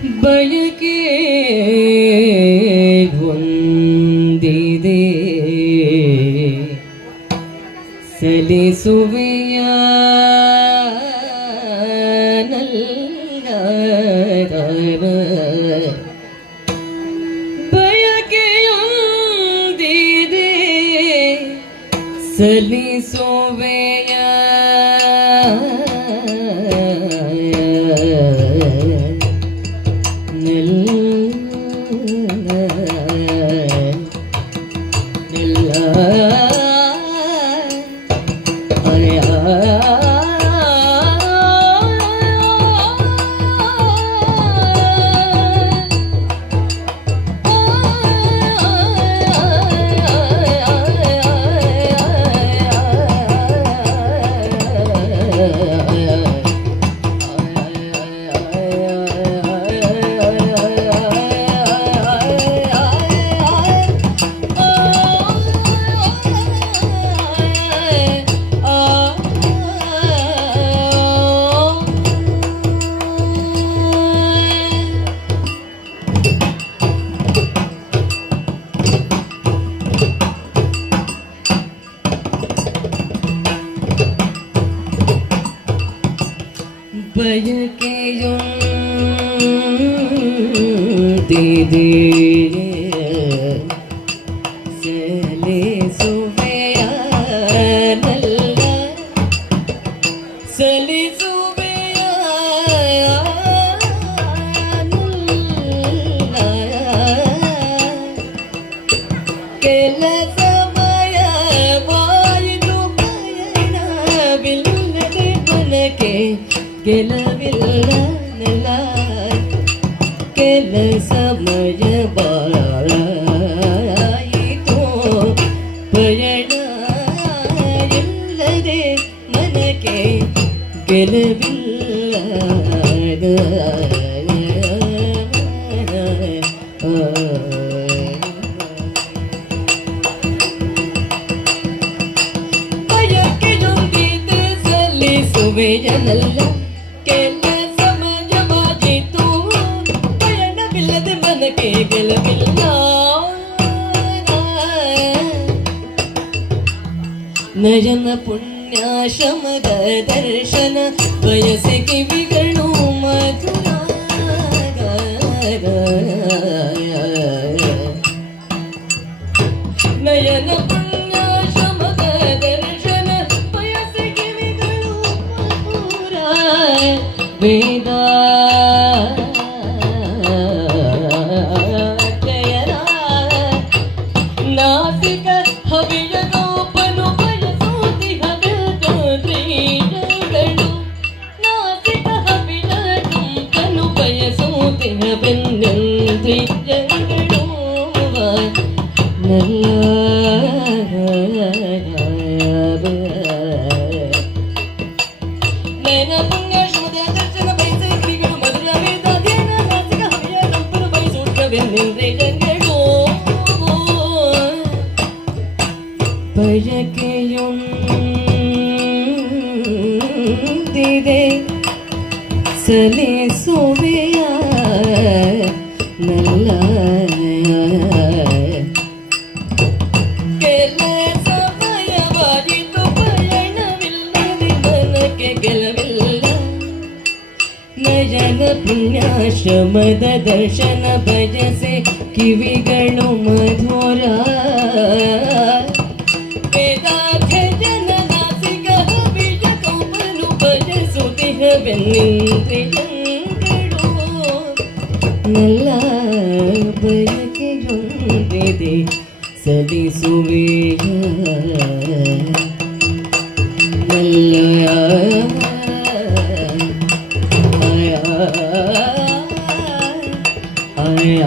ಬಯಕೆ ಹೊಂದಿದೆ ಸಲಿಸುವೆಯ ಬಯಕೆಯೊಂದಿದೆ ಸಲಿಸುವೆಯ ಬಯಕೆಯೊಂದಿದೆ ಸಲಿಸುವೆಯ ಸಲಿಸುವೆಯ ಕೆಲಸ ಗೆಲವಿಲ್ಲ ನೆಲ ಕೆಲಸಮಯವಾಯಿತು ಪಯಣ ಇಲ್ಲದೆ ಮನಕ್ಕೆ ಗೆಲವಿಲ್ಲ ಬಯಕೆಯೊಂದಿದೆ ಸಲ್ಲಿಸುವೆಯನಲ್ಲ ಸಮಯವಾಗಿತ್ತು ಪಯಣವಿಲ್ಲದೆ ಮನಕ್ಕೆ ಗೆಲವಿಲ್ಲ ನಯನ ಪುಣ್ಯಾಶ್ರಮದ ದರ್ಶನ ಬಯಸಿ ಕಿವಿಗಳು ಮಧುರ ನಯನ ಪುಣ್ಯಾಶ್ರಮದ ದರ್ಶನ ಬಯಸಿ ಕಿವಿಗಳು ಮಧುರ ವೇದ ಜಯನ ನಾಸಿಕ ಹವಿಯನೋಪನು ಬಯಸುತ್ತಿಹವೆಂದ್ರಿಯಗಳು ನಾಸಿಕ ಹವಿಯನೋಪನು ಬಯಸುತ್ತಿಹವೆಂದ್ರಿಯಗಳು ನಲ್ಲ ನಯನ ಪುಣ್ಯಾಶ್ರಮದ ದರ್ಶನ ಬಯಸಿ ಕಿವಿಗಳು ಮಧುರ ವೇದ ಧ್ಯಾನ ನಾಸಿಕ ಹವಿಯನೋಪನು ಬಯಸುತ್ತಿಹವೆಂದ್ರಿಯಗಳು ಬಯಕೆಯೊಂದಿದೆ ಸಲಿಸುವೆಯ ನಲ್ಲ ಸಮಯವಾಗಿತ್ತು ಪಯಣವಿಲ್ಲದೆ ಮನಕ್ಕೆ ಗೆಲವಿಲ್ಲ ನಯನ ಪುಣ್ಯಾಶ್ರಮದ ದರ್ಶನ ಬಯಸಿ ಕಿವಿಗಳು ಮಧುರ ವೇದಾಧ್ಯಯನ ನಾಸಿಕ ಹವಿಯನೋಪನು ಬಯಸುತ್ತಿಹವೆಂದ್ರಿಯಗಳು ನಲ್ಲ ಬಯಕೆಯೊಂದಿದೆ ಸಲಿಸುವೆಯ ನಲ್ಲ ಆಯ